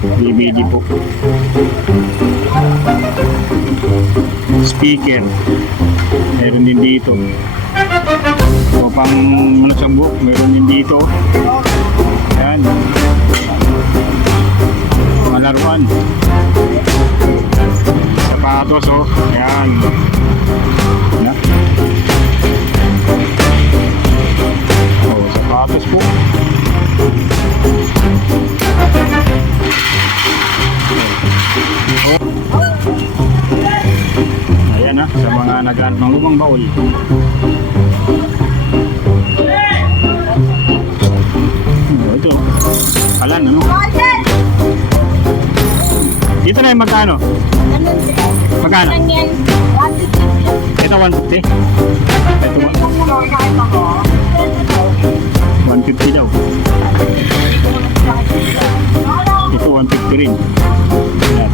DVD po. Speaker. Meron din dito. So, pang manasabok, meron din dito. Ayan. Malaruan. Sapatos, oh. Ayan. Ayan. Oh, sapatos po. Ayan na, sa mga naghanap ng lumang baul. Ito, kalan, ano? Dito na yung magkano? Magkano? Ito 150? Ito 150 daw. Ito 150 rin. Ayan.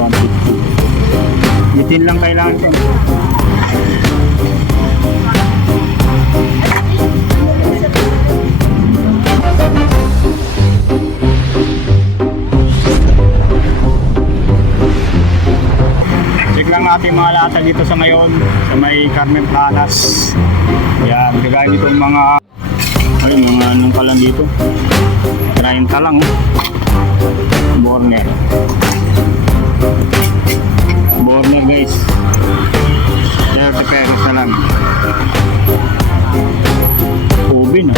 150. Bitin lang kailangan ko. Check lang natin mga latag dito sa ngayon sa may Carmen Planas. Yan, kagaya nitong mga anong kalan dito. 30 lang, oh. Borner. Borner guys. 30 pesos na lang. Ubin, oh.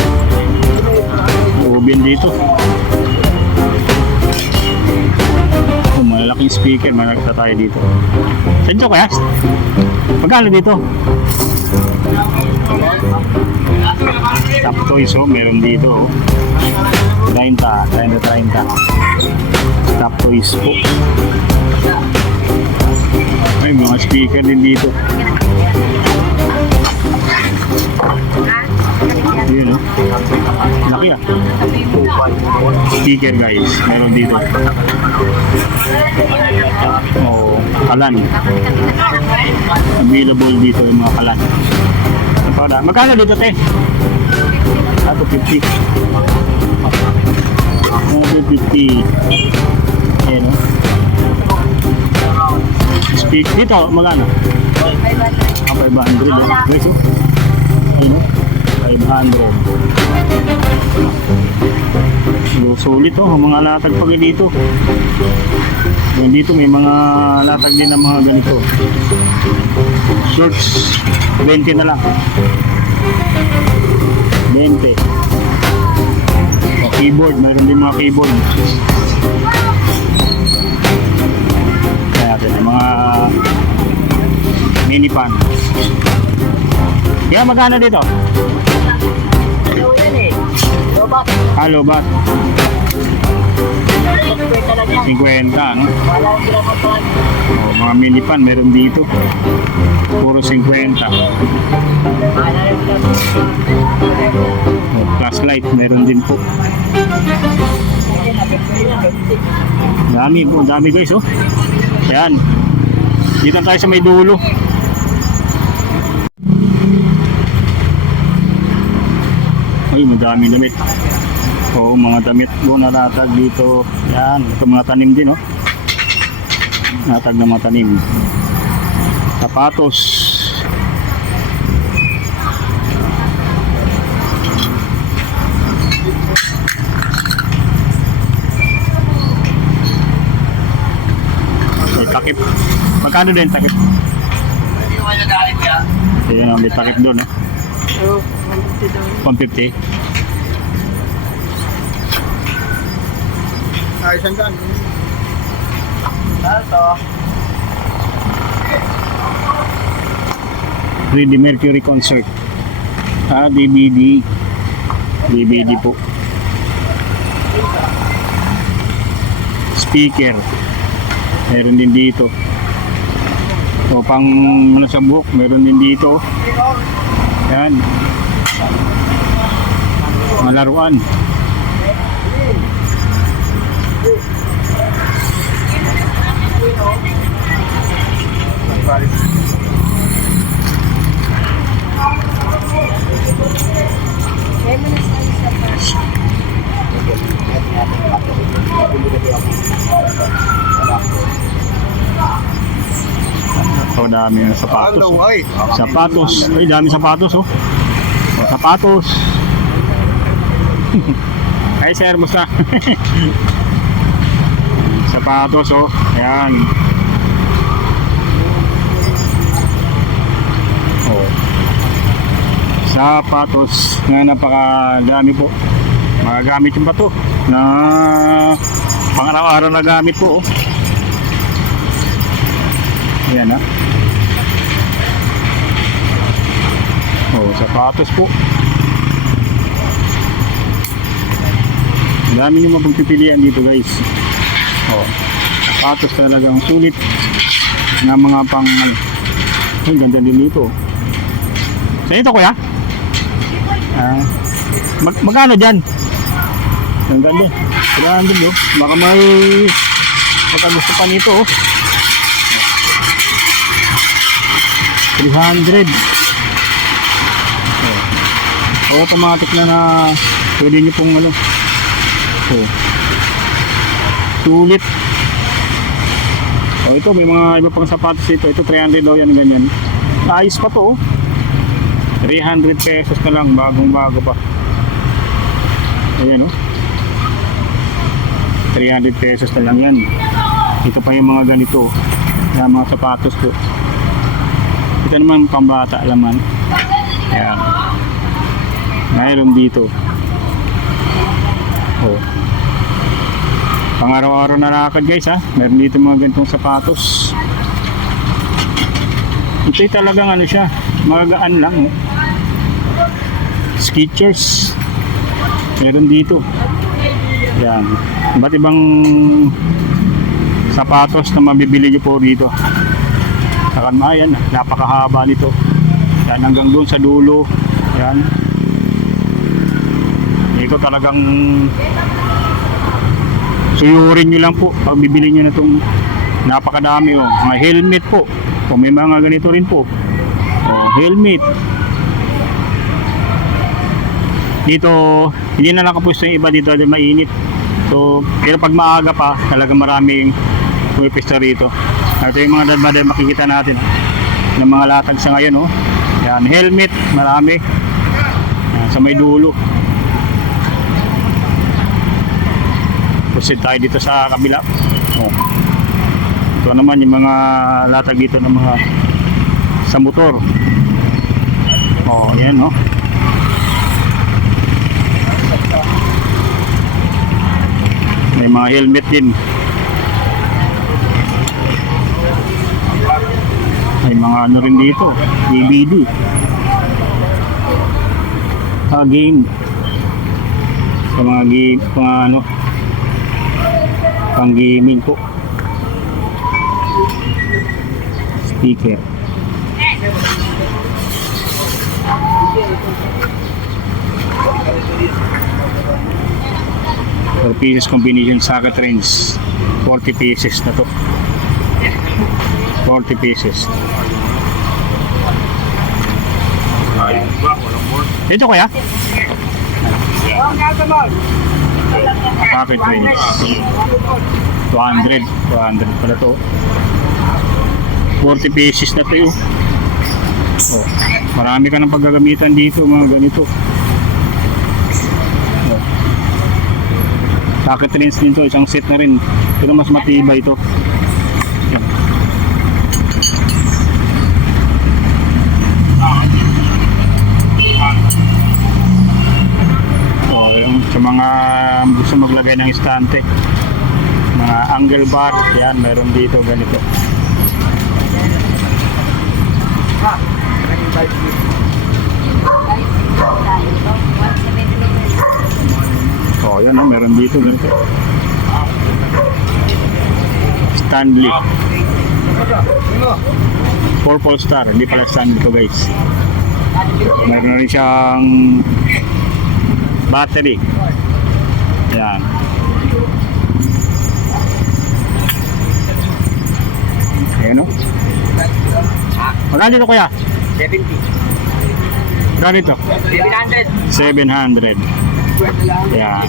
Ubin dito. Oh, malaking speaker, malaki tayo dito. Saan kaya? Magkano dito? Top toys, oh, meron dito, oh. 30. Top toys po. May mga speaker din dito. Yun, oh. Laki, ah. Speaker guys, meron dito. Oh, kalan. Available dito yung mga kalan. Magkano dito, te? 250. 250. Ayan, oh. Speak dito, magkano? 500. 500, oh. Guys, oh. Ayan, oh. 500. Sulit, oh. Mga latag pag dito. Dito may mga latag din ng mga ganito. Shorts 20 na lang. 20. O, keyboard, meron din mga keyboard. Kaya natin ang mga mini pan. Kaya magkano dito? Lobat. 50, no? O, mga mini pan meron dito. Puro 50. O, flashlight meron din po. Dami guys, oh. Ayan. Dito tayo sa may dulo. Ay, madami damit. Oo, mga damit po na natag dito. Yan, ito mga tanim din, oh. Natag na mga tanim. Sapatos. Ay, takip. Magkano din takip? Ayan, may takip doon, eh. 150. Ay, sandaan. Ito. Freddie Mercury concert. DVD. DVD po. Speaker. Meron din dito. O, pang manasabok, meron din dito. Yan. Malaruan. Dami ng sapatos. Sapatos. Ay, dami sapatos, oh. O, sapatos. Ay, sir, musta? Sapatos, oh. Ayan. Oh. Sapatos na napakadami po. Magagamit yung ba to na pang-araw-araw na gamit po, oh. Ayan, ha. Oh, sapatos po. Dami nyo mapagpipilian dito, guys. Oh, sapatos talagang sulit na mga pang ay, ganda din dito. Sa ito, kuya? Magkano dyan? Ang ganda. 300, oh. Baka may pagkagusto pa nito, oh. 300. Oh. Automatic na pwede nyo pong ano. Oh. Sulit. Oh, ito may mga iba pang sapatos dito. Ito 300 daw yan, ganyan. Ayos pa to, oh. 300 pesos na lang, bagong bago pa. Ayan, oh. 300 pesos na lang yan. Ito pa yung mga ganito. Yung mga sapatos ko. Ito naman pambata laman. Ayan. Mayroon dito. Oh. Pang araw-araw na lakad, guys, ha. Meron dito mga ganitong sapatos. Ito talagang ano siya, magagaan lang, oh. Skechers. Meron dito. Yan. Iba't ibang sapatos na mabibili nyo po dito. Saka ayan, napakahaba nito. Yan, hanggang doon sa dulo. Yan. Ito talagang suyurin nyo lang po pag bibili nyo na itong napakadami, oh. Mga helmet po. O may mga ganito rin po. O, helmet. Dito, hindi na nakapwesto yung iba dito dahil mainit. So, pero pag maaga pa, talagang maraming pumipisto rito. Ito yung mga dadbada makikita natin ng mga latag sa ngayon, oh. Yan, helmet, marami. Yan, sa may dulo. Proceed tayo dito sa kabila. Oh. Ito naman yung mga latag dito ng mga sa motor. Oh, yan, oh. May mga helmet din. May mga ano rin dito, DVD. Game. Sa mga game, pang gaming po. Speaker. For pieces combination socket range, 40 pieces na to. 40 pieces. Ayan. Ito kuya? Socket range 200 pala to. 40 pieces na to yun. Oh, marami ka ng paggagamitan dito, mga ganito. Oh. Socket range din to, isang set na rin. Pero mas matibay ito. Yan. Oh, yung sa mga gusto maglagay ng estante, mga angle bar, yan, meron dito ganito. Oh, yan, oh, meron dito ganito. Stanley. Purple Star, hindi pala Stanley to, guys. Meron rin siyang battery. Yan. Ayan, no? Magkano dito, kuya? 70. Magkano dito? 700. 700. Yan.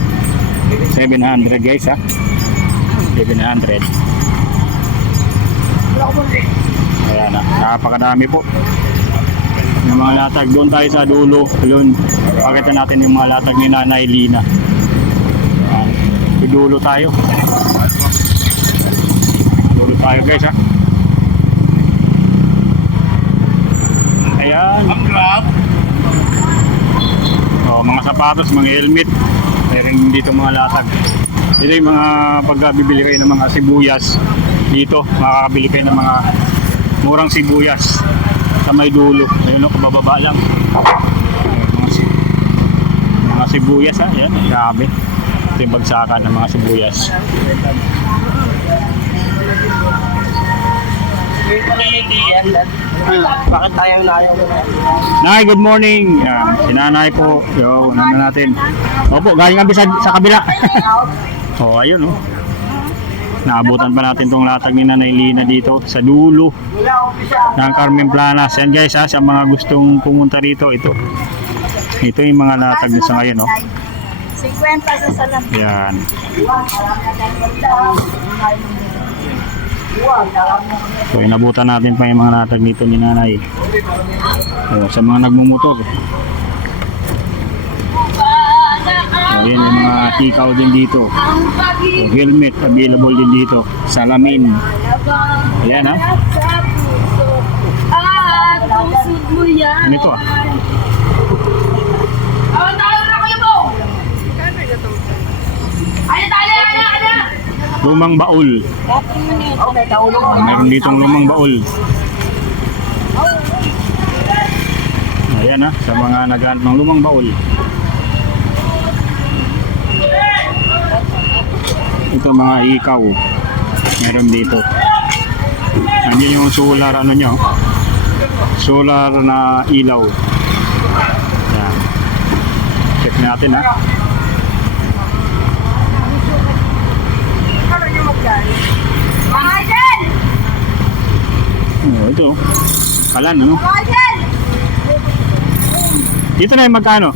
700, guys, ha? 700. Ayan, napakadami po. Yung mga latag, doon tayo sa dulo. Doon, pakita natin yung mga latag ni Nanay Lina. Ayan, dulo tayo. Dulo tayo guys ha. Ayan. Ang grab. So, mga sapatos, mga helmet. Meron dito mga latag. Ito yung mga pagkabibili kayo ng mga sibuyas. Dito, makakabili kayo ng mga murang sibuyas sa may dulo. Ayun o, kabababa lang. Ayun, mga sibuyas ha. Ayan, grabe. Ito yung bagsakan ng mga sibuyas. Bakit tayo na ayaw mo? Nay, good morning. Yan, sinanay po. Yo, ano na natin. Opo, galing kami sa kabila. Oh, ayun oh. Naabutan pa natin tong latag ni Nanay Lina dito sa dulo ng Carmen Planas. Yan guys ha, sa mga gustong pumunta rito, ito. Ito yung mga latag na sa ngayon oh. 50 sa salam. Yan. So inabutan natin pa yung mga latag dito ni Nanay. So, sa mga nagmumotor. So, yan yung mga hikaw din dito. So, helmet available din dito. Salamin. Ayan ha. Ano ito ah? Lumang baul. Meron ditong lumang baul. Ayan ha, sa mga naghahanap ng lumang baul. Ito mga ikaw. Meron dito. Nandiyan yung solar ano nyo. Solar na ilaw. Ayan. Check natin ha. Oh, ito. Kalan, ano? Dito na yung magkano?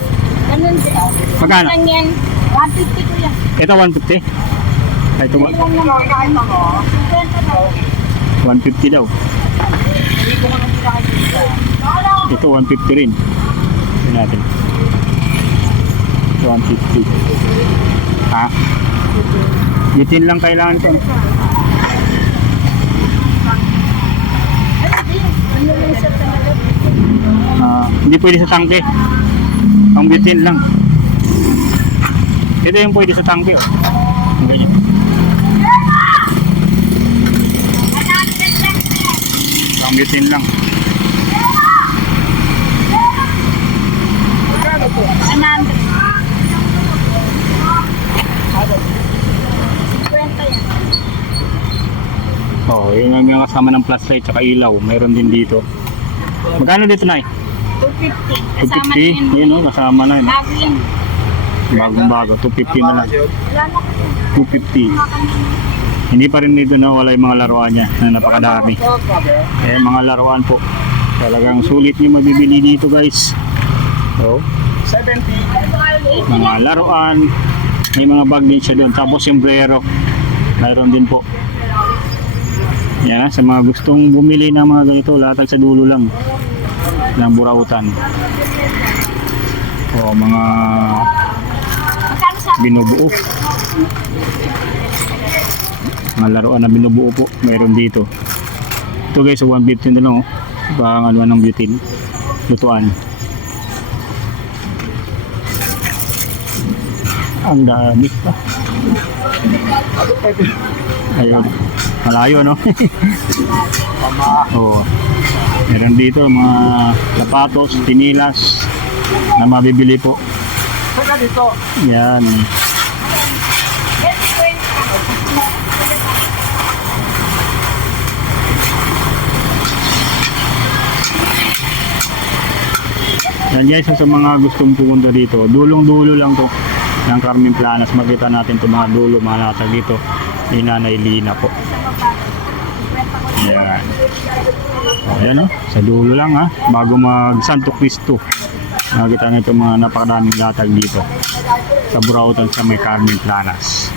Ganun din. Magkano? Lang yan. 150 ko yan. Ito 150? Ay, ito Lang yan. 150 daw. Ito 150 rin. Ito natin. 150. Ha? Bitin lang kailangan ito. Ano lang sa talaga? Hindi pwede sa tangke. Ang bitin lang. Ito yung pwede sa tangke. Oh. Ang ganyan. Ang bitin lang. Anand. 50 yan. Oh, yun ang mga kasama ng flashlight tsaka ilaw. Mayroon din dito. Magkano dito na 250. Kasama na 250? yun. Yun o, kasama na yun. Bago yan. Bagong bago. 250 na lang. Wala na ko. 250. Hindi pa rin dito na wala yung mga laruan niya na napakadami. Eh, mga laruan po. Talagang sulit yung mabibili dito guys. So, 70. mga laruan. May mga bag din siya doon. Tapos sombrero. Mayroon din po. Yan, sa mga gustong bumili ng mga ganito, latag sa dulo lang ng Burautan. O mga binubuo. Mga laruan na binubuo po, mayroon dito. Ito guys, 150 na lang oh. Pang ano ng butin. Lutuan. Ang dami pa. Ayun. Malayo no? Oh. Meron dito mga sapatos, tinilas na mabibili po. Saka dito. Yan. Yan guys, sa mga gustong pumunta dito, dulong-dulo lang to ng Carmen Planas. Makita natin to mga dulo, mga latag dito ni Nanay Lina po. Yan. Ayan o, sa dulo lang ha, bago mag Santo Cristo. Nakita nito mga napakadaming latag dito sa Burautan sa may Carmen Planas.